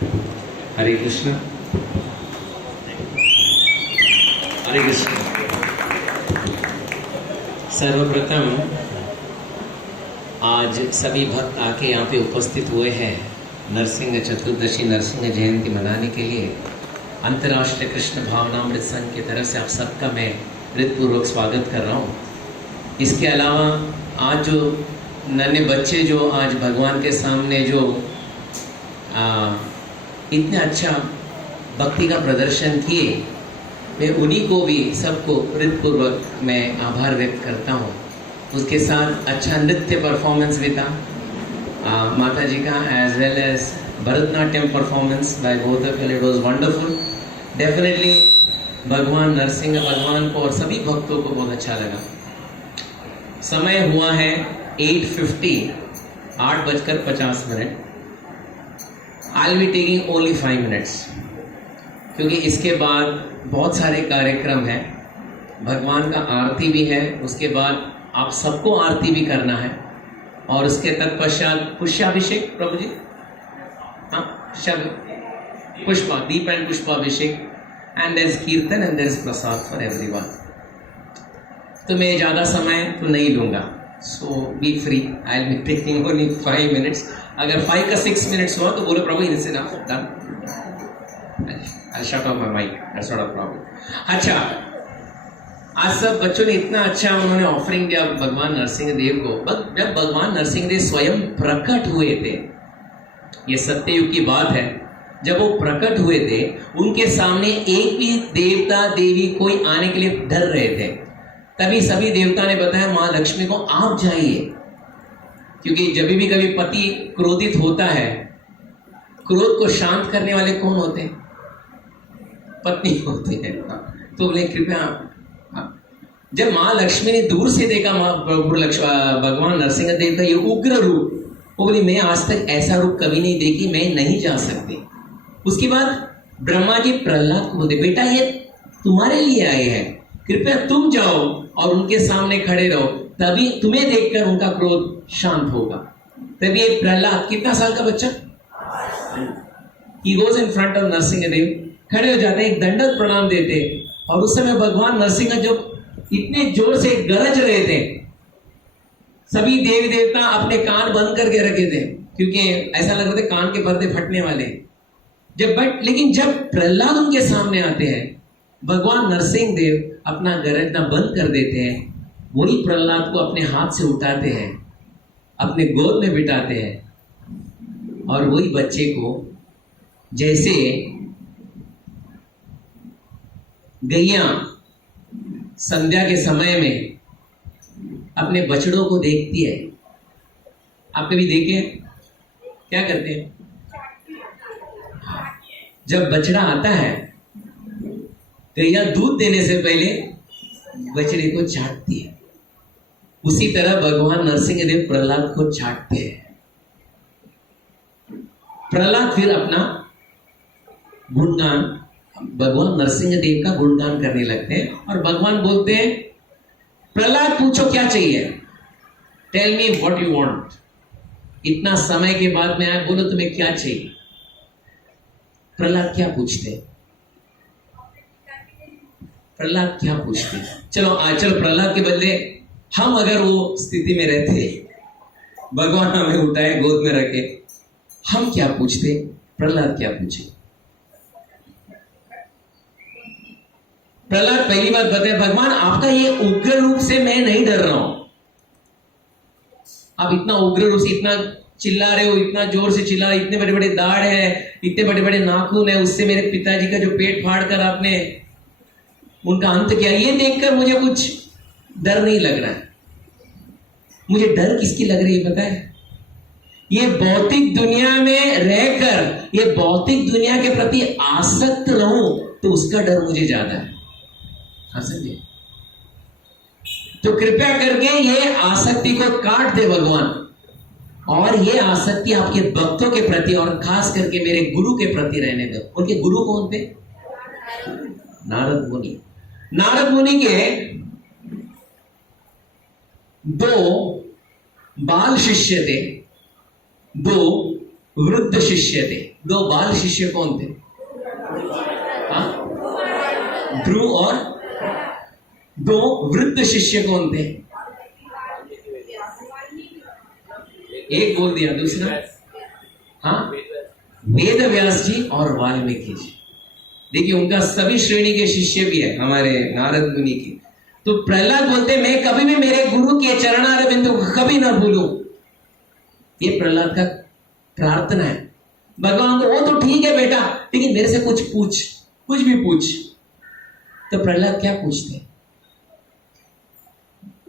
हरे कृष्ण। हरे कृष्ण। सर्वप्रथम आज सभी भक्त आके यहाँ पे उपस्थित हुए हैं नरसिंह चतुर्दशी नरसिंह जयंती मनाने के लिए। अंतर्राष्ट्रीय कृष्ण भावनामृत संघ की तरफ से आप सबका मैं हृदयपूर्वक स्वागत कर रहा हूँ। इसके अलावा आज जो नन्हे बच्चे जो आज भगवान के सामने जो इतने अच्छा भक्ति का प्रदर्शन किए, मैं उन्हीं को भी सबको हृदयपूर्वक मैं आभार व्यक्त करता हूँ। उसके साथ अच्छा नृत्य परफॉर्मेंस भी था माता जी का, as well as Bharatanatyam performance by both of you. It was wonderful. Definitely भगवान नरसिंह भगवान को और सभी भक्तों को बहुत अच्छा लगा। समय हुआ है 8:50, 8:50। आई will be taking only 5 minutes, क्योंकि इसके बाद बहुत सारे कार्यक्रम हैं। भगवान का आरती भी है, उसके बाद आप सबको आरती भी करना है, और उसके तत्पश्चात पुष्पाभिषेक। प्रभु जी, हाँ, पुष्पा दीप एंड पुष्पाभिषेक, and there is kirtan and there is prasad for everyone. तो मैं ज़्यादा समय तो नहीं लूँगा, so be free. I will be taking only 5 minutes. अगर 5 का 6 मिनट्स हुआ तो बोलो प्रभु इनसे ना done, shut off my mic, that's not a problem. अच्छा, आज सब बच्चों ने इतना अच्छा उन्होंने ऑफरिंग दिया भगवान नरसिंह देव को। जब भगवान नरसिंह देव स्वयं प्रकट हुए थे, ये सत्ययुग की बात है, जब वो प्रकट हुए थे उनके सामने एक भी देवता देवी कोई आने के लिए डर रहे थे। तभी सभी देवता ने बताया माँ लक्ष्मी को आप जाइए, क्योंकि जब भी कभी पति क्रोधित होता है, क्रोध को शांत करने वाले कौन होते हैं? पत्नी होती है। तो बोले कृपया। जब माँ लक्ष्मी ने दूर से देखा भगवान नरसिंह देव का ये उग्र रूप, वो बोली मैं आज तक ऐसा रूप कभी नहीं देखी, मैं नहीं जा सकती। उसके बाद ब्रह्मा जी प्रहलाद को बोलते बेटा ये तुम्हारे लिए आए हैं, कृपया तुम जाओ और उनके सामने खड़े रहो, तभी तुम्हें देखकर उनका क्रोध शांत होगा। तभी ये प्रहलाद, कितना साल का बच्चा, he goes in front of Narsingh Dev, खड़े हो जाते, एक दंडक प्रणाम देते, और उस समय भगवान नरसिंह जो इतने जोर से गरज रहे थे, सभी देवी देवता अपने कान बंद करके रखे थे, क्योंकि ऐसा लग रहा था कान के पर्दे फटने वाले। लेकिन जब प्रहलाद उनके सामने आते हैं, भगवान नरसिंह देव अपना गरजना बंद कर देते हैं। वही प्रहलाद को अपने हाथ से उठाते हैं, अपने गोद में बिठाते हैं, और वही बच्चे को जैसे गैया संध्या के समय में अपने बछड़ों को देखती है। आप कभी देखे क्या करते हैं? जब बछड़ा आता है, गैया दूध देने से पहले बछड़े को चाटती है। उसी तरह भगवान नरसिंह देव प्रहलाद को चाटते हैं। प्रहलाद फिर अपना गुणगान, भगवान नरसिंह देव का गुणगान करने लगते हैं, और भगवान बोलते हैं प्रहलाद पूछो क्या चाहिए, tell me what you want. इतना समय के बाद में आए, बोलो तुम्हें क्या चाहिए। प्रहलाद क्या पूछते? प्रहलाद क्या पूछते? चलो प्रहलाद के बदले हम अगर वो स्थिति में रहते, भगवान हमें उठाए गोद में रखे, हम क्या पूछते? प्रहलाद क्या पूछे? प्रहलाद पहली बात बताए, भगवान आपका ये उग्र रूप से मैं नहीं डर रहा हूं। आप इतना उग्र रूप से इतना चिल्ला रहे हो, इतना जोर से चिल्ला रहे, इतने बड़े बड़े दाढ़ है, इतने बड़े बड़े नाखून है, उससे मेरे पिताजी का जो पेट फाड़ कर आपने उनका अंत किया, ये देखकर मुझे कुछ डर नहीं लग रहा है। मुझे डर किसकी लग रही है पता है? ये भौतिक दुनिया में रहकर ये भौतिक दुनिया के प्रति आसक्त रहूं, तो उसका डर मुझे ज्यादा है। हाँ समझे? तो कृपया करके ये आसक्ति को काट दे भगवान, और ये आसक्ति आपके भक्तों के प्रति और खास करके मेरे गुरु के प्रति रहने दो। उनके गुरु कौन थे? नारद मुनि। नारद मुनि के 2 बाल शिष्य थे, 2 वृद्ध शिष्य थे। दो बाल शिष्य कौन थे? हाँ? ध्रुव और दो वृद्ध शिष्य कौन थे? एक बोल दिया, दूसरा हाँ वेद व्यास जी और वाल्मीकि जी। देखिए उनका सभी श्रेणी के शिष्य भी है हमारे नारद मुनि के। तो प्रहलाद बोलते मैं कभी भी मेरे गुरु के चरणार बिंदु को कभी ना भूलूं। ये प्रहलाद का प्रार्थना है भगवान को। वो तो ठीक है बेटा, लेकिन मेरे से कुछ पूछ, कुछ भी पूछ। तो प्रहलाद क्या पूछते,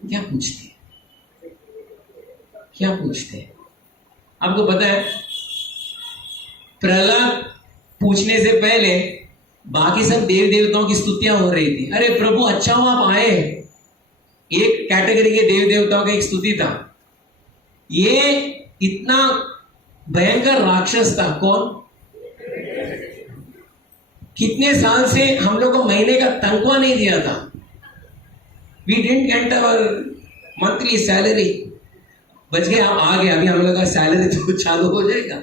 क्या पूछते, क्या पूछते? आपको पता है प्रहलाद पूछने से पहले बाकी सब देव देवताओं की स्तुतियां हो रही थी। अरे प्रभु अच्छा हो आप आए। एक कैटेगरी के देव देवताओं का एक स्तुति था। ये इतना भयंकर राक्षस था। कौन? कितने साल से हम लोग को महीने का तनख्वाह नहीं दिया था। We didn't get our monthly salary. बच गए, आप आ गए, अभी हम लोग का सैलरी तो चालू हो जाएगा।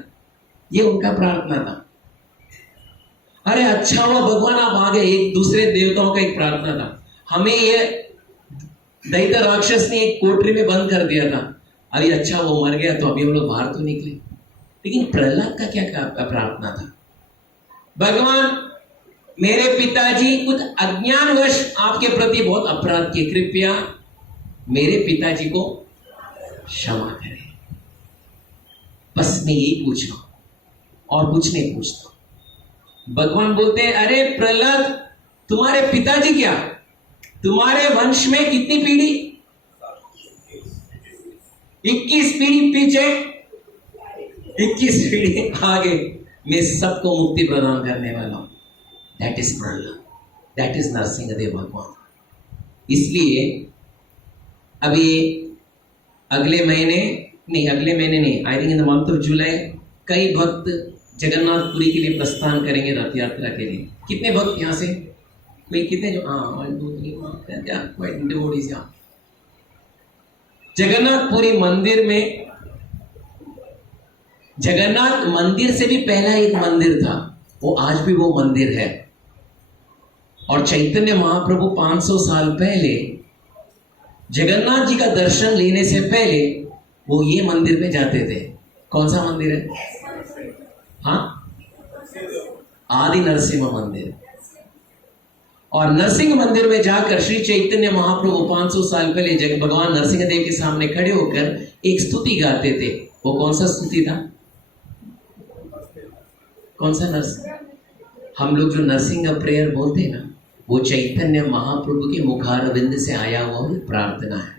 ये उनका प्रार्थना था। अरे अच्छा हुआ भगवान आप आ गए। एक दूसरे देवताओं का एक प्रार्थना था। हमें ये दैत्य राक्षस ने एक कोठरी में बंद कर दिया था। अभी अच्छा वो मर गया तो अभी हम लोग बाहर तो निकले। लेकिन प्रहलाद का क्या प्रार्थना था? भगवान मेरे पिताजी कुछ अज्ञानवश आपके प्रति बहुत अपराध किए, कृपया मेरे पिताजी को क्षमा करें। बस मैं यही पूछ रहा हूं और कुछ नहीं पूछता। भगवान बोलते हैं अरे प्रहलाद तुम्हारे पिताजी क्या, तुम्हारे वंश में कितनी पीढ़ी? 21 पीढ़ी पीछे, 21 पीढ़ी आगे मैं सबको मुक्ति प्रदान करने वाला हूं। That is Prahlad, that is Narasimhadev भगवान। इसलिए अभी अगले महीने नहीं, I think in the month of July कई भक्त जगन्नाथपुरी के लिए प्रस्थान करेंगे रथ यात्रा के लिए। कितने भक्त यहाँ से? कोई कितने जो? हाँ 1 2 3 डिवोटीज यहाँ। जगन्नाथपुरी मंदिर में, जगन्नाथ मंदिर से भी पहला एक मंदिर था, वो आज भी वो मंदिर है। और चैतन्य महाप्रभु 500 साल पहले जगन्नाथ जी का दर्शन लेने से पहले वो ये मंदिर में जाते थे। कौन सा मंदिर है? हाँ, आदि नरसिंह मंदिर। और नरसिंह मंदिर में जाकर श्री चैतन्य महाप्रभु 500 साल पहले भगवान नरसिंह देव के सामने खड़े होकर एक स्तुति गाते थे। वो कौन सा स्तुति था? कौन सा नरसिंह? हम लोग जो नरसिंह प्रेयर बोलते हैं ना, वो चैतन्य महाप्रभु के मुखारविंद से आया हुआ प्रार्थना है।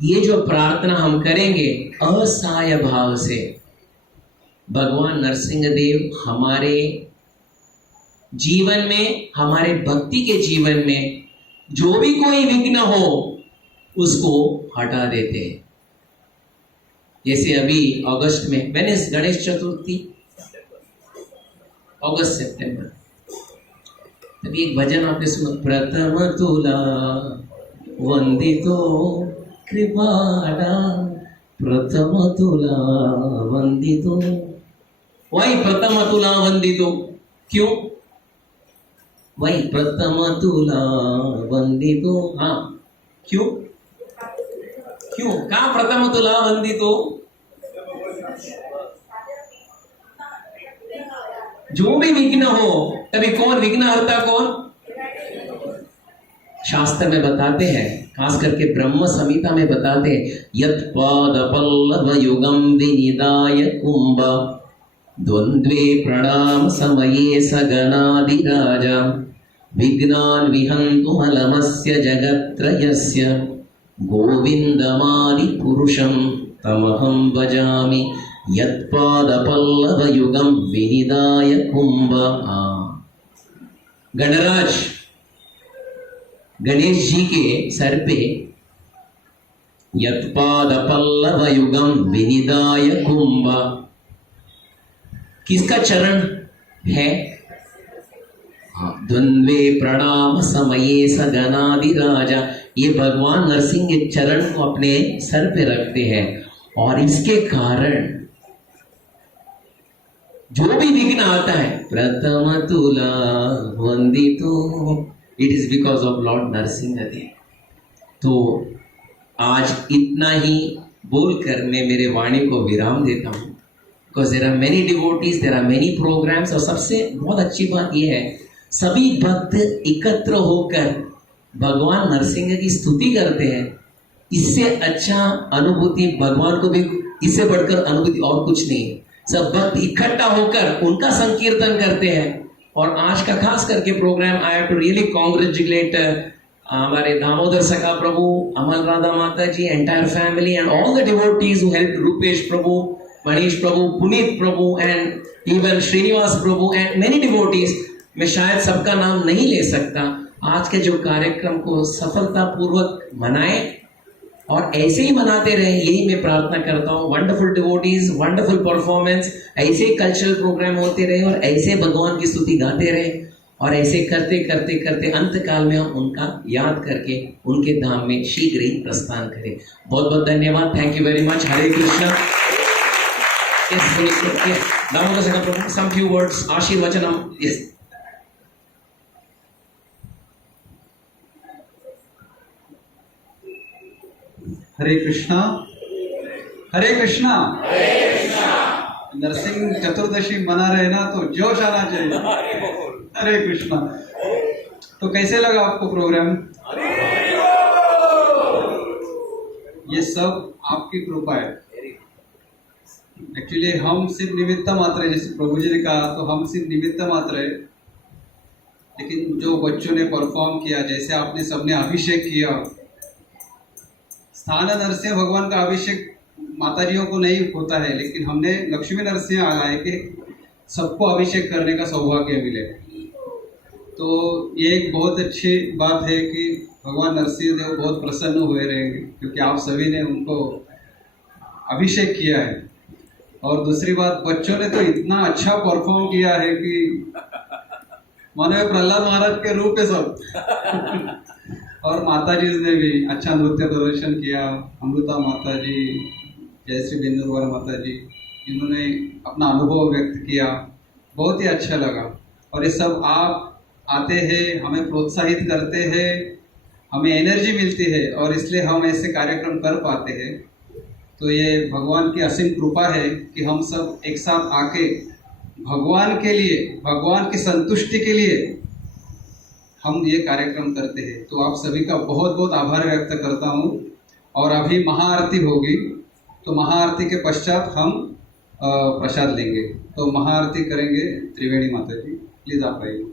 ये जो प्रार्थना हम करेंगे असहाय भाव से, भगवान नरसिंह देव हमारे जीवन में, हमारे भक्ति के जीवन में जो भी कोई विघ्न हो उसको हटा देते हैं। जैसे अभी अगस्त में गणेश चतुर्थी, अगस्त सितंबर, तभी एक भजन आपने सुना, प्रथम तुला वंदितो कृपाला, प्रथम तुला वंदितो। वही प्रथम तुला वंदितो, क्यों? वही प्रथम तुला वंदितो। हाँ, क्यों? क्यों कहा प्रथम तुला वंदितो? जो भी विघ्न हो, तभी कौन विघ्नहर्ता? कौन? शास्त्र में बताते हैं, खास करके ब्रह्म संहिता में बताते हैं, यत् पाद पल्लव युगम विनिदाय कुंभ द्वंद्वे प्रणाम समये सगनादिराजा विघ्नान् विहन्तु मलमस्य जगत्त्रयस्य गोविन्दमादि पुरुषं तमहं भजामि यत्पाद पल्लव युगम विनिदाय कुंभ। गणराज गणेश जी के सर पे यत्पाद पल्लव युगम विनिदाय कुंभ, किसका चरण है? द्वंद्वे प्रणाम समये सगनादिराजा। ये भगवान नरसिंह के चरण को अपने सर पे रखते हैं और इसके कारण जो भी विघ्न आता है, प्रथम तुला वंदितो, it is because of lord Narasimha Dev. तो आज इतना ही बोलकर मैं मेरे वाणी को विराम देता हूँ। Because there are many devotees, there are many programmes, और सबसे बहुत अच्छी बात यह है सभी भक्त एकत्र होकर भगवान नरसिंह की स्तुति करते हैं। इससे अच्छा अनुभूति भगवान को भी, इससे बढ़कर अनुभूति और कुछ नहीं है। सब भक्त इकट्ठा होकर उनका संकीर्तन करते हैं। और आज का खास करके programme, I have to really congratulate हमारे Damodar Sakha Prabhu, Amal Radha Mata ji, entire family and all the devotees who helped, Rupesh Prabhu, Manish Prabhu, Punit Prabhu and even Srinivas Prabhu and many devotees. मैं शायद सबका नाम नहीं ले सकता। आज के जो कार्यक्रम को सफलता पूर्वक मनाए और ऐसे ही मनाते रहे, यही मैं प्रार्थना करता हूँ। वंडरफुल डिवोटीज, वंडरफुल परफॉर्मेंस, ऐसे ही कल्चरल प्रोग्राम होते रहे और ऐसे भगवान की स्तुति गाते रहे, और ऐसे करते करते करते अंत काल में हम उनका याद करके उनके धाम में शीघ्र ही प्रस्थान करें। बहुत बहुत धन्यवाद। Thank you very much. Hare Krishna. Damodar Sakha Prabhu, some few words, आशीर्वचनम। यस। हरे कृष्णा, हरे कृष्णा, नरसिंह चतुर्दशी मना रहे ना, तो जोश आना चाहिए। हरे कृष्णा। तो कैसे लगा आपको प्रोग्राम? ये सब आपकी कृपा है। एक्चुअली हम सिर्फ निमित्त मात्र है, जैसे प्रभु जी ने कहा, तो हम सिर्फ निमित्त मात्र है। लेकिन जो बच्चों ने परफॉर्म किया, जैसे आपने सबने अभिषेक किया, स्थान नरसिंह भगवान का अभिषेक माताजियों को नहीं होता है, लेकिन हमने लक्ष्मी नरसिंह आए कि सबको अभिषेक करने का सौभाग्य मिले। तो ये एक बहुत अच्छी बात है कि भगवान नरसिंह देव बहुत प्रसन्न हुए रहेंगे, क्योंकि आप सभी ने उनको अभिषेक किया है। और दूसरी बात, बच्चों ने तो इतना अच्छा परफॉर्म किया है कि मानो प्रहलाद महाराज के रूप है सब। और माता जी ने भी अच्छा नृत्य प्रदर्शन किया। अमृता माता जी, जयश्री बिंदुवर माता जी, इन्होंने अपना अनुभव व्यक्त किया, बहुत ही अच्छा लगा। और ये सब आप आते हैं, हमें प्रोत्साहित करते हैं, हमें एनर्जी मिलती है, और इसलिए हम ऐसे कार्यक्रम कर पाते हैं। तो ये भगवान की असीम कृपा है कि हम सब एक साथ आके भगवान के लिए, भगवान की संतुष्टि के लिए हम ये कार्यक्रम करते हैं। तो आप सभी का बहुत बहुत आभार व्यक्त करता हूँ। और अभी महाआरती होगी, तो महाआरती के पश्चात हम प्रसाद लेंगे। तो महाआरती करेंगे त्रिवेणी माता जी, प्लीज आप आइए।